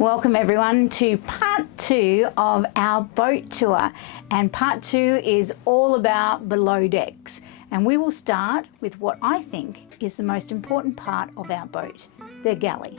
Welcome everyone to part 2 of our boat tour, and part 2 is all about below decks, and we will start with what I think is the most important part of our boat, the galley.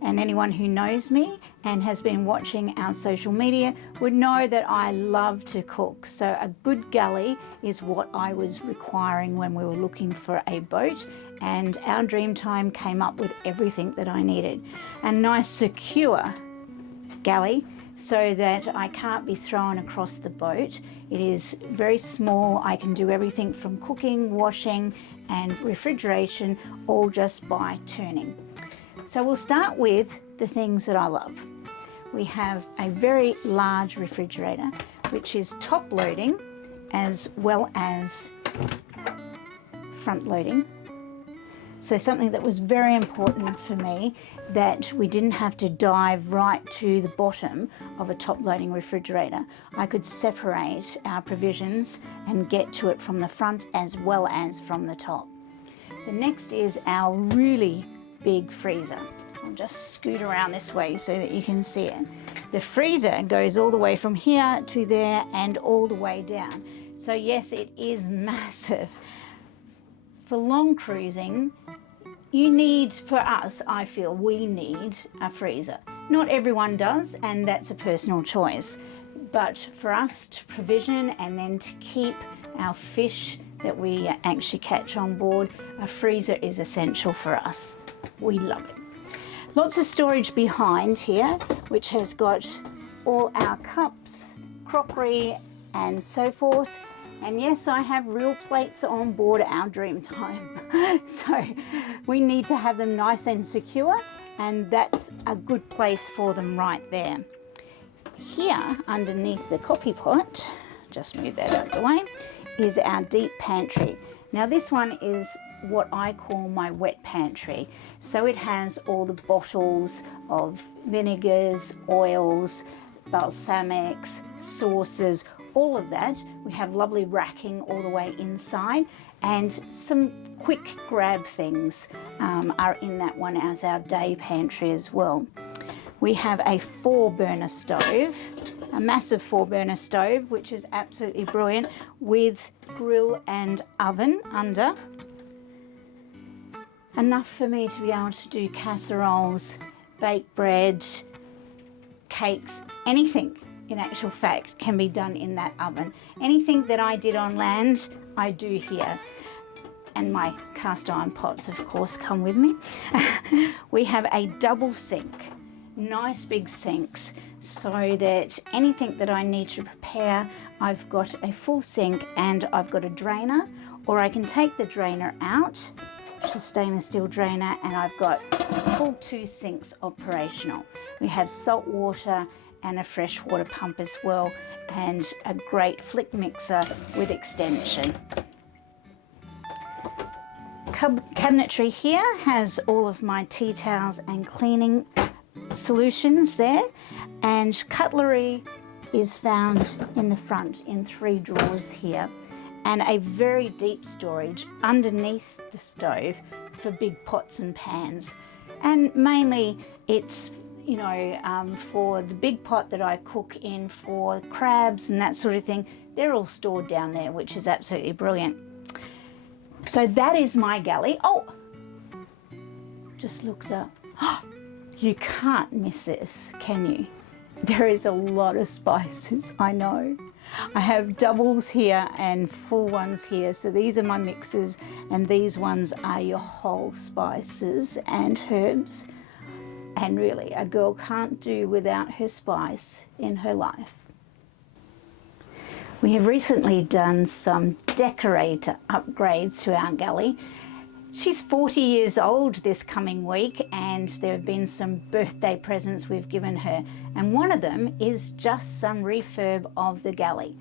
And anyone who knows me and has been watching our social media would know that I love to cook, so a good galley is what I was requiring when we were looking for a boat, and Our Dreamtime came up with everything that I needed. A nice secure galley so that I can't be thrown across the boat. It is very small. I can do everything from cooking, washing and refrigeration, all just by turning. So we'll start with the things that I love. We have a very large refrigerator, which is top loading as well as front loading. So something that was very important for me, that we didn't have to dive right to the bottom of a top loading refrigerator. I could separate our provisions and get to it from the front as well as from the top. The next is our really big freezer. I'll just scoot around this way so that you can see it. The freezer goes all the way from here to there and all the way down. So yes, it is massive. For long cruising, you need, for us, I feel we need a freezer. Not everyone does, and that's a personal choice. But for us to provision and then to keep our fish that we actually catch on board, a freezer is essential for us. We love it. Lots of storage behind here, which has got all our cups, crockery and so forth. And yes, I have real plates on board Our Dreamtime. So we need to have them nice and secure, and that's a good place for them right there. Here, underneath the coffee pot, just move that out of the way, is our deep pantry. Now this one is what I call my wet pantry. So it has all the bottles of vinegars, oils, balsamics, sauces, all of that. We have lovely racking all the way inside, and some quick grab things are in that one as our day pantry as well. We have a 4-burner stove, a massive 4-burner stove, which is absolutely brilliant, with grill and oven under. Enough for me to be able to do casseroles, bake bread, cakes, anything in actual fact can be done in that oven. Anything that I did on land, I do here. And my cast iron pots, of course, come with me. We have a double sink, nice big sinks, so that anything that I need to prepare, I've got a full sink and I've got a drainer, or I can take the drainer out, which is a stainless steel drainer, and I've got full 2 sinks operational. We have salt water and a freshwater pump as well, and a great flick mixer with extension. Cabinetry here has all of my tea towels and cleaning solutions there, and cutlery is found in the front in 3 drawers here, and a very deep storage underneath the stove for big pots and pans. And mainly it's, you know, for the big pot that I cook in for crabs and that sort of thing, they're all stored down there, which is absolutely brilliant. So that is my galley. Oh, just looked up. You can't miss this, can you? There is a lot of spices, I know. I have doubles here and full ones here. So these are my mixes, and these ones are your whole spices and herbs. And really, a girl can't do without her spice in her life. We have recently done some decorator upgrades to our galley. She's 40 years old this coming week, and there have been some birthday presents we've given her. And one of them is just some refurb of the galley.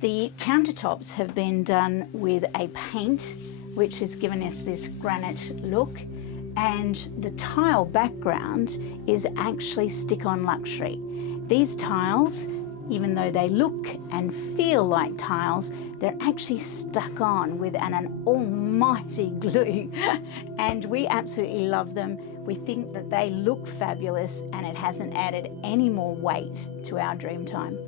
The countertops have been done with a paint, which has given us this granite look. And the tile background is actually stick-on luxury. These tiles Even though they look and feel like tiles, they're actually stuck on with an almighty glue. And we absolutely love them. We think that they look fabulous and it hasn't added any more weight to our Dreamtime.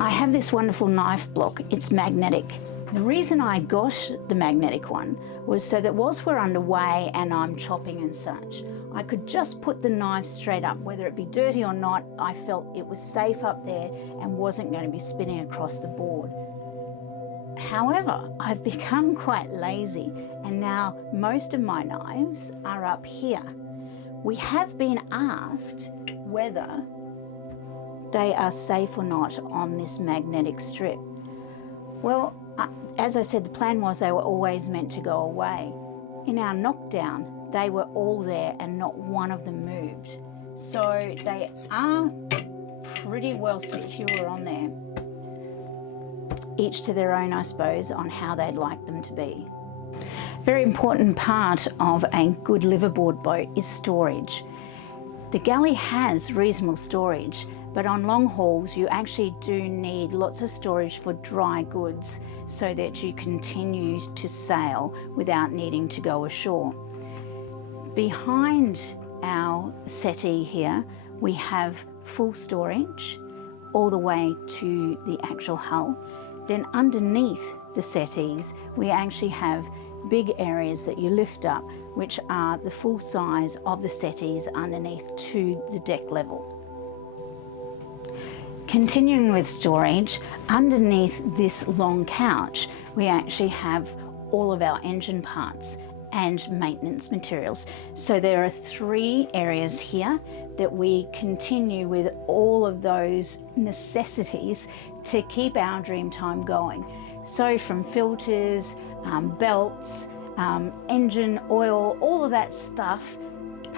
I have this wonderful knife block. It's magnetic. The reason I got the magnetic one was so that whilst we're underway and I'm chopping and such, I could just put the knife straight up. Whether it be dirty or not, I felt it was safe up there and wasn't going to be spinning across the board. However, I've become quite lazy and now most of my knives are up here. We have been asked whether they are safe or not on this magnetic strip. Well, as I said, the plan was they were always meant to go away. In our knockdown, they were all there and not one of them moved. So they are pretty well secure on there. Each to their own, I suppose, on how they'd like them to be. Very important part of a good liveaboard boat is storage. The Galley has reasonable storage, but on long hauls you actually do need lots of storage for dry goods so that you continue to sail without needing to go ashore. Behind our settee here we have full storage all the way to the actual hull. Then underneath the settees we actually have big areas that you lift up, which are the full size of the settees underneath to the deck level. Continuing with storage, underneath this long couch we actually have all of our engine parts and maintenance materials. So there are 3 areas here that we continue with all of those necessities to keep our Dreamtime going. So from filters, belts, engine oil, all of that stuff,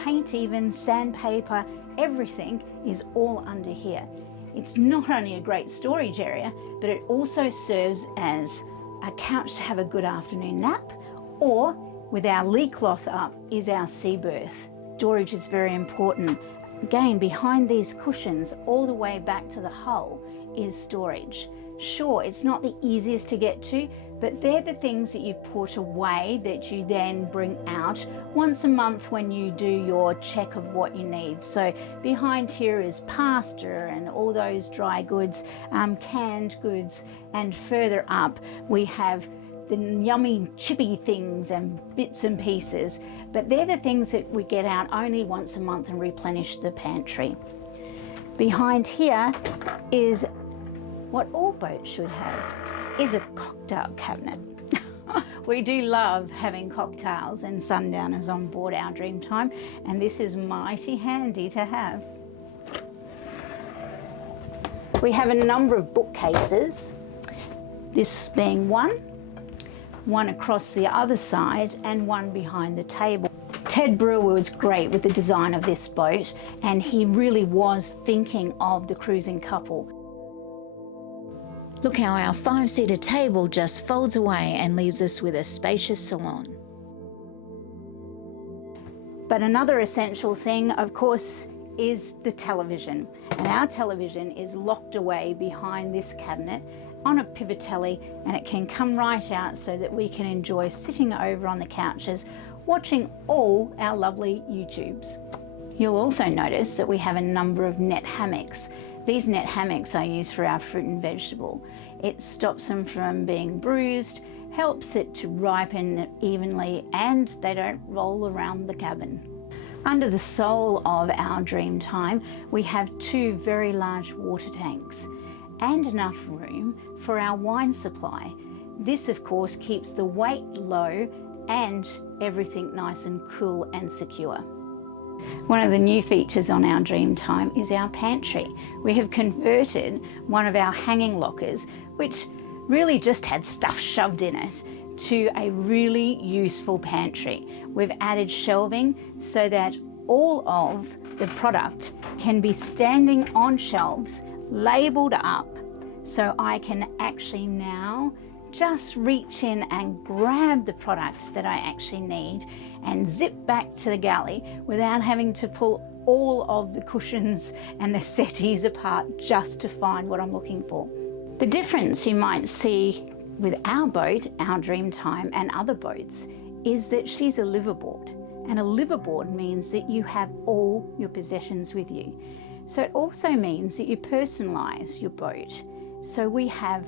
paint even, sandpaper, everything is all under here. It's not only a great storage area, but it also serves as a couch to have a good afternoon nap, or with our lee cloth up is our sea berth. Storage is very important. Again, behind these cushions all the way back to the hull is storage. Sure, it's not the easiest to get to, but they're the things that you put away that you then bring out once a month when you do your check of what you need. So behind here is pasta and all those dry goods, canned goods, and further up we have the yummy chippy things and bits and pieces, but they're the things that we get out only once a month and replenish the pantry. Behind here is what all boats should have, is a cocktail cabinet. We do love having cocktails and sundowners on board our Dreamtime, and this is mighty handy to have. We have a number of bookcases, this being one across the other side and one behind the table. Ted Brewer was great with the design of this boat, and he really was thinking of the cruising couple. Look how our 5-seater table just folds away and leaves us with a spacious salon. But another essential thing, of course, is the television. And our television is locked away behind this cabinet on a pivottelli, and it can come right out so that we can enjoy sitting over on the couches watching all our lovely YouTubes. You'll also notice that we have a number of net hammocks. These net hammocks are used for our fruit and vegetable. It stops them from being bruised, helps it to ripen evenly, and they don't roll around the cabin. Under the sole of our Dreamtime, we have 2 very large water tanks and enough room for our wine supply. This, of course, keeps the weight low and everything nice and cool and secure. One of the new features on our Dreamtime is our pantry. We have converted one of our hanging lockers, which really just had stuff shoved in it, to a really useful pantry. We've added shelving so that all of the product can be standing on shelves, labelled up, so I can actually now just reach in and grab the product that I actually need and zip back to the galley without having to pull all of the cushions and the settees apart just to find what I'm looking for. The difference you might see with our boat, Our Dreamtime, and other boats is that she's a liveaboard. And a liveaboard means that you have all your possessions with you. So it also means that you personalise your boat. So we have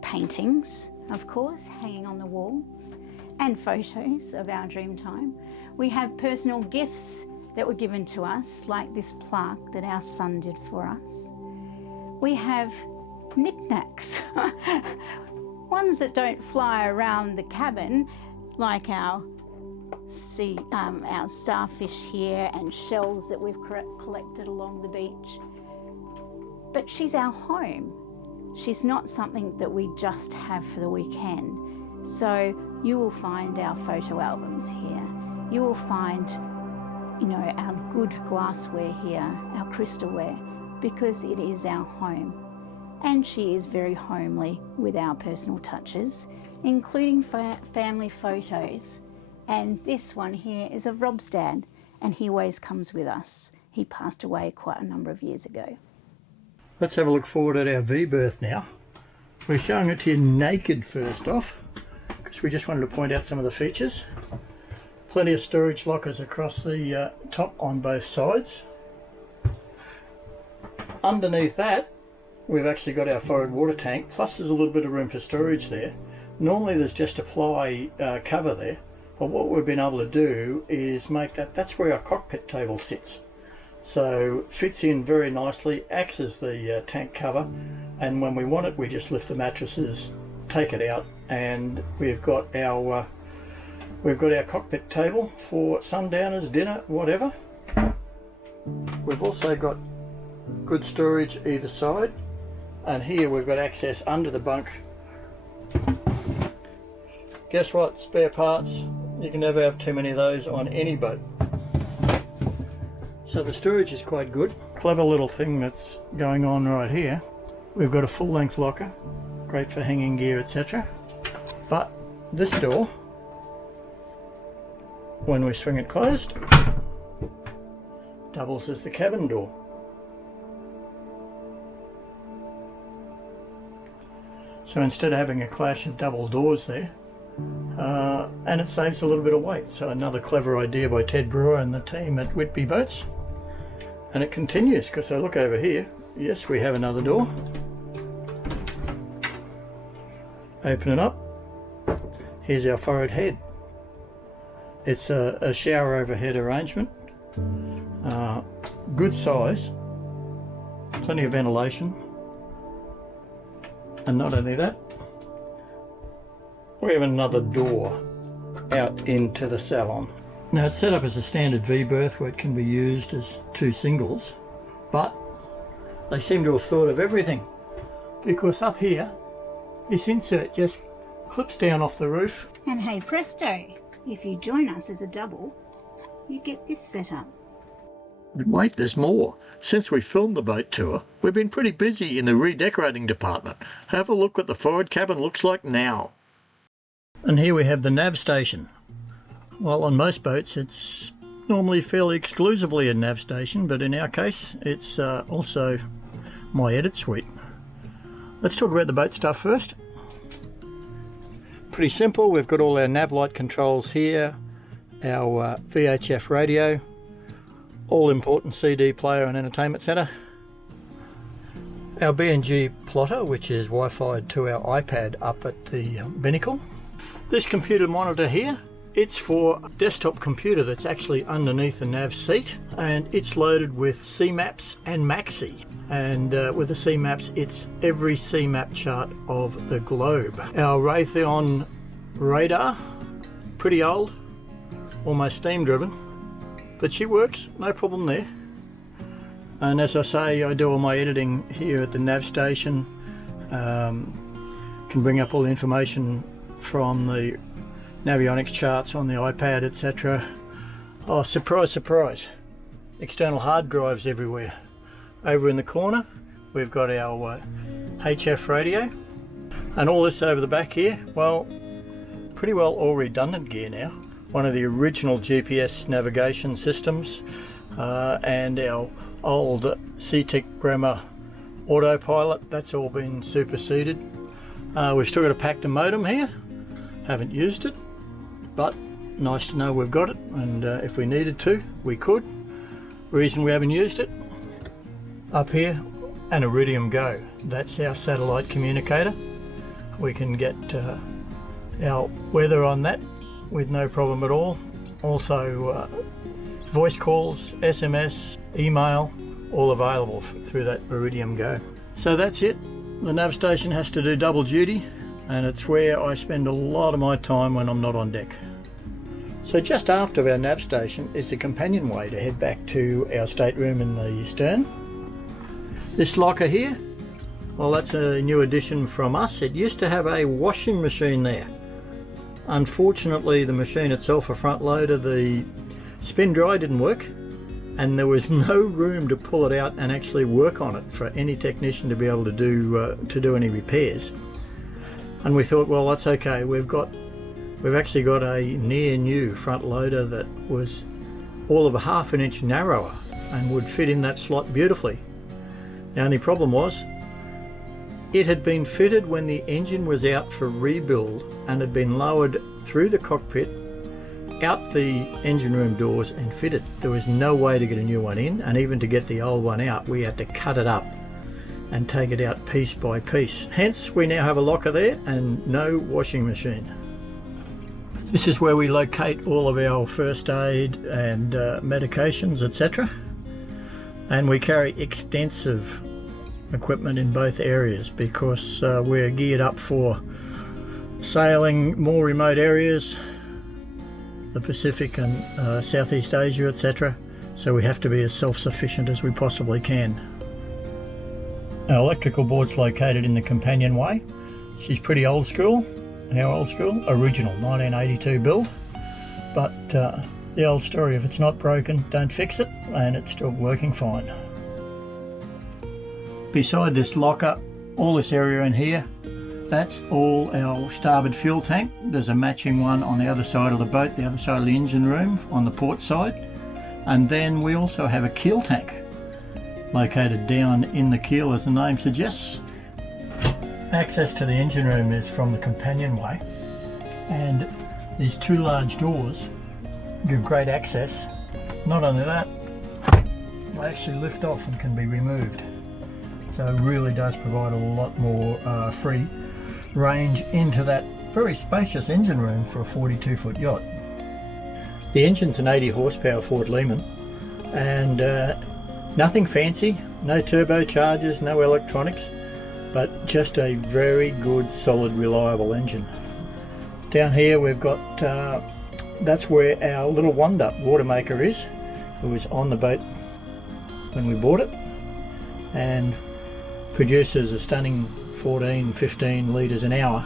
paintings, of course, hanging on the walls, and photos of Our Dreamtime. We have personal gifts that were given to us, like this plaque that our son did for us. We have knickknacks, ones that don't fly around the cabin, like our starfish here and shells that we've collected along the beach. But she's our home. She's not something that we just have for the weekend. So you will find our photo albums here. You will find, our good glassware here, our crystalware, because it is our home. And she is very homely with our personal touches, including family photos. And this one here is of Rob's dad, and he always comes with us. He passed away quite a number of years ago. Let's have a look forward at our V-berth now. We're showing it to you naked first off, because we just wanted to point out some of the features. Plenty of storage lockers across the top on both sides. Underneath that, we've actually got our forward water tank, plus there's a little bit of room for storage there. Normally there's just a ply cover there, but what we've been able to do is make that's where our cockpit table sits. So fits in very nicely, acts as the tank cover, and when we want it we just lift the mattresses, take it out, and we've got our cockpit table for sundowners, dinner, whatever. We've also got good storage either side, and here we've got access under the bunk. Guess what? Spare parts. You can never have too many of those on any boat. So the storage is quite good. Clever little thing that's going on right here. We've got a full length locker, great for hanging gear, etc. But this door, when we swing it closed, doubles as the cabin door. So instead of having a clash of double doors there, and it saves a little bit of weight. So another clever idea by Ted Brewer and the team at Whitby Boats. And it continues, because I look over here, yes, we have another door. Open it up. Here's our forward head. It's a shower overhead arrangement. Good size, plenty of ventilation, and not only that, we have another door out into the salon. Now it's set up as a standard V-berth where it can be used as two singles, but they seem to have thought of everything, because up here this insert just clips down off the roof. And hey presto, if you join us as a double, you get this set up. But wait, there's more. Since we filmed the boat tour, we've been pretty busy in the redecorating department. Have a look what the forward cabin looks like now. And here we have the nav station. Well, on most boats it's normally fairly exclusively a nav station, but in our case it's also my edit suite. Let's talk about the boat stuff first. Pretty simple. We've got all our nav light controls here, our VHF radio, all important CD player and entertainment centre, our B&G plotter, which is Wi-Fi to our iPad up at the binnacle. This computer monitor here, it's for a desktop computer that's actually underneath the nav seat, and it's loaded with CMAPs and Maxi. And with the CMAPs, it's every CMAP chart of the globe. Our Raytheon radar, pretty old, almost steam driven, but she works, no problem there. And as I say, I do all my editing here at the nav station. Can bring up all the information from the Navionics charts on the iPad, etc. Oh, surprise, surprise. External hard drives everywhere. Over in the corner, we've got our HF radio. And all this over the back here, well, pretty well all redundant gear now. One of the original GPS navigation systems, and our old CTEC Bremer autopilot, that's all been superseded. We've still got a Pacta modem here, haven't used it, but nice to know we've got it, and if we needed to, we could. Reason we haven't used it, up here, an Iridium Go. That's our satellite communicator. We can get our weather on that with no problem at all. Also voice calls, SMS, email, all available through that Iridium Go. So that's it. The nav station has to do double duty, and it's where I spend a lot of my time when I'm not on deck. So just after our nav station is the companionway to head back to our stateroom in the stern. This locker here, well, that's a new addition from us. It used to have a washing machine there. Unfortunately, the machine itself, a front loader, the spin dry didn't work, and there was no room to pull it out and actually work on it for any technician to be able to do any repairs. And we thought, well, that's okay. We've actually got a near new front loader that was all of a half an inch narrower and would fit in that slot beautifully. The only problem was it had been fitted when the engine was out for rebuild and had been lowered through the cockpit, out the engine room doors and fitted. There was no way to get a new one in, and even to get the old one out we had to cut it up and take it out piece by piece. Hence we now have a locker there and no washing machine. This is where we locate all of our first aid and medications, etc. And we carry extensive equipment in both areas because we're geared up for sailing more remote areas, the Pacific and Southeast Asia, etc. So we have to be as self-sufficient as we possibly can. Our electrical board's located in the companionway. She's pretty old school. How old school? Original 1982 build, but the old story, if it's not broken, don't fix it, and it's still working fine. Beside this locker, all this area in here, that's all our starboard fuel tank. There's a matching one on the other side of the boat, the other side of the engine room on the port side, and then we also have a keel tank located down in the keel, as the name suggests. Access to the engine room is from the companionway, and these two large doors give great access. Not only that, they actually lift off and can be removed, so it really does provide a lot more free range into that very spacious engine room for a 42-foot yacht. The engine's an 80 horsepower Ford Lehman, and nothing fancy, no turbochargers, no electronics, but just a very good, solid, reliable engine. Down here we've got, that's where our little Wonder water maker is. It was on the boat when we bought it, and produces a stunning 14-15 litres an hour,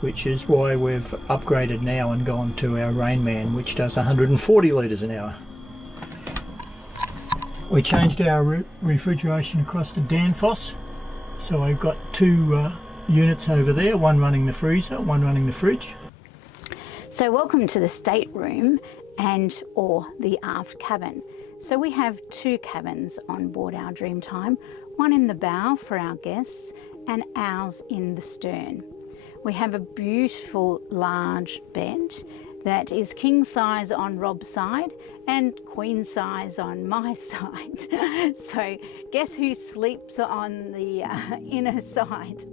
which is why we've upgraded now and gone to our Rainman, which does 140 litres an hour. We changed our refrigeration across to Danfoss. So I've got two units over there, one running the freezer, one running the fridge. So welcome to the stateroom or the aft cabin. So we have two cabins on board Our Dreamtime, one in the bow for our guests and ours in the stern. We have a beautiful large bed that is king size on Rob's side and queen size on my side. So guess who sleeps on the inner side?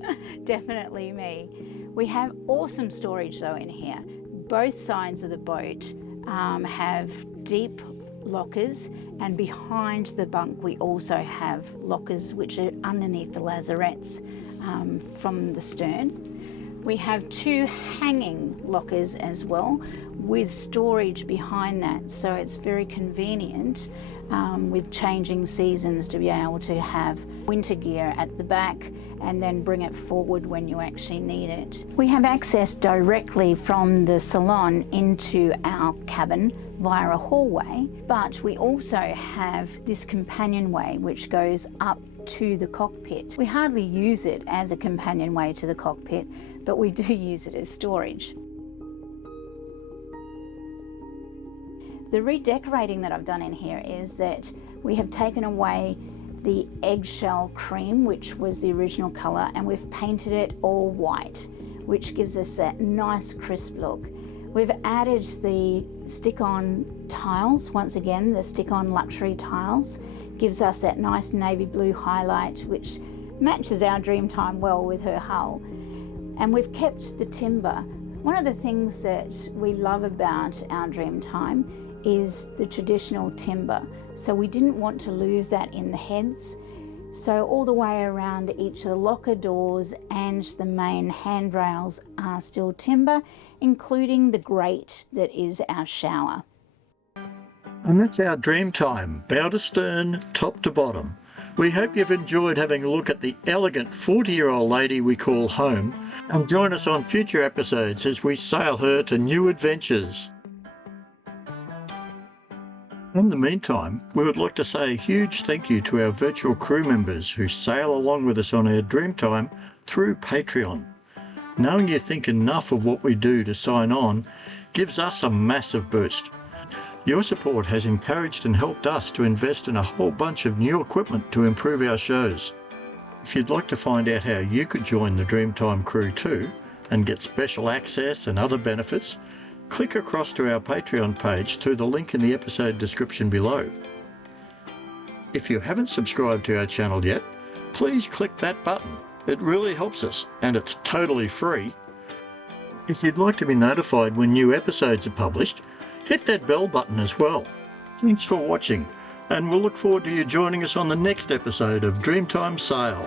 Definitely me. We have awesome storage though in here. Both sides of the boat have deep lockers, and behind the bunk we also have lockers which are underneath the lazarettes from the stern. We have two hanging lockers as well with storage behind that, so it's very convenient with changing seasons to be able to have winter gear at the back and then bring it forward when you actually need it. We have access directly from the salon into our cabin via a hallway, but we also have this companionway which goes up to the cockpit. We hardly use it as a companionway to the cockpit, but we do use it as storage. The redecorating that I've done in here is that we have taken away the eggshell cream, which was the original colour, and we've painted it all white, which gives us that nice crisp look. We've added the stick-on tiles, once again, the stick-on luxury tiles, gives us that nice navy blue highlight, which matches our Dreamtime well with her hull. And we've kept the timber. One of the things that we love about our Dreamtime is the traditional timber. So we didn't want to lose that in the heads. So all the way around each of the locker doors and the main handrails are still timber, including the grate that is our shower. And that's our Dreamtime, bow to stern, top to bottom. We hope you've enjoyed having a look at the elegant 40-year-old lady we call home, and join us on future episodes as we sail her to new adventures. In the meantime, we would like to say a huge thank you to our virtual crew members who sail along with us on our Dreamtime through Patreon. Knowing you think enough of what we do to sign on gives us a massive boost. Your support has encouraged and helped us to invest in a whole bunch of new equipment to improve our shows. If you'd like to find out how you could join the Dreamtime crew too and get special access and other benefits, click across to our Patreon page through the link in the episode description below. If you haven't subscribed to our channel yet, please click that button. It really helps us, and it's totally free. If you'd like to be notified when new episodes are published, hit that bell button as well. Thanks for watching, and we'll look forward to you joining us on the next episode of Dreamtime Sail.